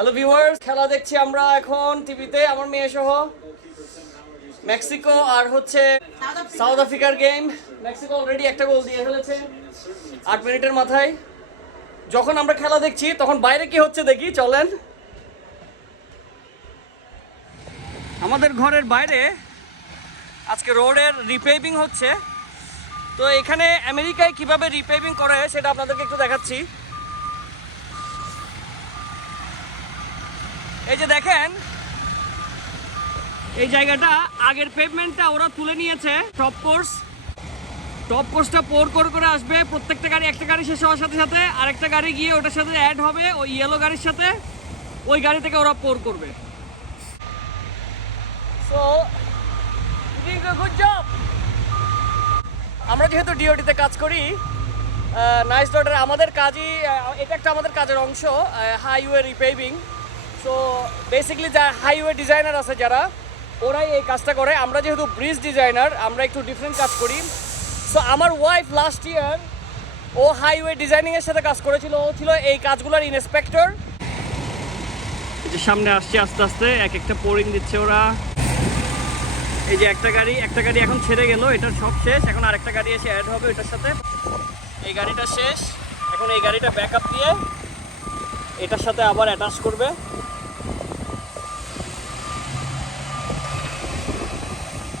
Hello viewers, খেলা দেখছি আমরা এখন টিভিতে আমার মেয়ে সহ। মেক্সিকো আর হচ্ছে সাউথ আফ্রিকার গেম। মেক্সিকো অলরেডি একটা গোল দিয়ে ফেলেছে 8 মিনিটের মাথায়। যখন আমরা খেলা দেখছি তখন বাইরে কি হচ্ছে দেখি, চলেন। আমাদের ঘরের বাইরে আজকে রোডের রিপেভিং হচ্ছে। তো এখানে আমেরিকায় কিভাবে রিপেভিং করে সেটা আপনাদেরকে একটু দেখাচ্ছি। এই যে দেখেন, এই জায়গাটা আগের পেভমেন্টটা ওরা তুলে নিয়েছে। টপ কোর্সটা পোর করে আসবে। প্রত্যেকটা গাড়ি, একটা গাড়ি শেষ হওয়ার সাথে সাথে আরেকটা গাড়ি গিয়ে ওটার সাথে অ্যাড হবে, ওই ইয়েলো গাড়ির সাথে। ওই গাড়ি থেকে ওরা পোর করবে। So good job. আমরা যেহেতু ডিওটিতে কাজ করি, নাইস ডটারে আমাদের কাজই এটা একটা আমাদের কাজের অংশ, হাইওয়ে রিপেভিং। সো বেসিক্যালি যা হাইওয়ে ডিজাইনার আছে যারা, ওরাই এই কাজটা করে। আমরা যেহেতু ব্রিজ ডিজাইনার, আমরা একটু ডিফারেন্ট কাজ করি। সো আমার ওয়াইফ লাস্ট ইয়ার ও হাইওয়ে ডিজাইনিংয়ের সাথে কাজ করেছিল। ও ছিল এই কাজগুলোর ইন্সপেক্টর। এই যে সামনে আসছে আস্তে আস্তে, এক একটা পোরিং দিচ্ছে ওরা। এই যে একটা গাড়ি এখন ছেড়ে গেল, এটার সব শেষ। এখন আরেকটা গাড়ি এসে অ্যাড হবে এটার সাথে। এই গাড়িটা শেষ, এখন এই গাড়িটা ব্যাকআপ দিয়ে এটার সাথে আবার অ্যাটাচ করবে।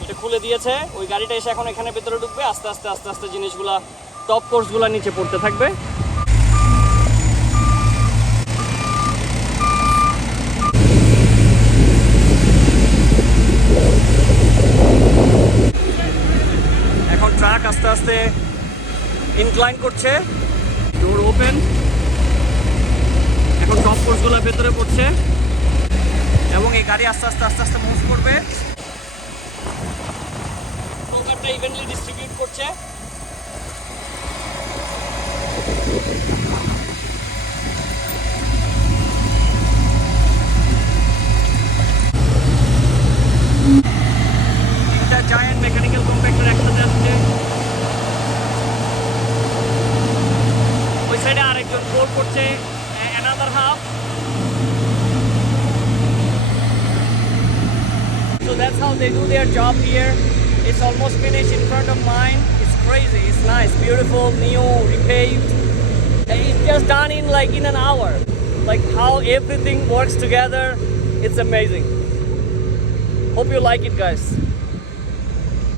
এটা খুলে দিয়েছে, ওই গাড়িটা এসে এখন এখানে ভেতরে ঢুকবে। আস্তে আস্তে জিনিসগুলা, টপ কোর্সগুলো নিচে পড়তে থাকবে। এখন ট্রাক আস্তে আস্তে ইনক্লাইন করছে, ডোর ওপেন। এখন টপ কোর্সগুলো ভেতরে পড়ছে এবং এই গাড়ি আস্তে আস্তে মুভ করবে। প্রকারটা ইভেন্টলি ডিস্ট্রিবিউট করছে। তিনটা জায়ান্ট মেকানিক্যাল কম্প্যাক্টর একসাথে আসছে। ওই সাইডে আরেকজন ফোর করছে another half. So that's how they do their job here. It's almost finished in front of mine. It's crazy, it's nice, beautiful, new, repaved. It's just done in an hour. Like how everything works together, it's amazing. Hope you like it, guys.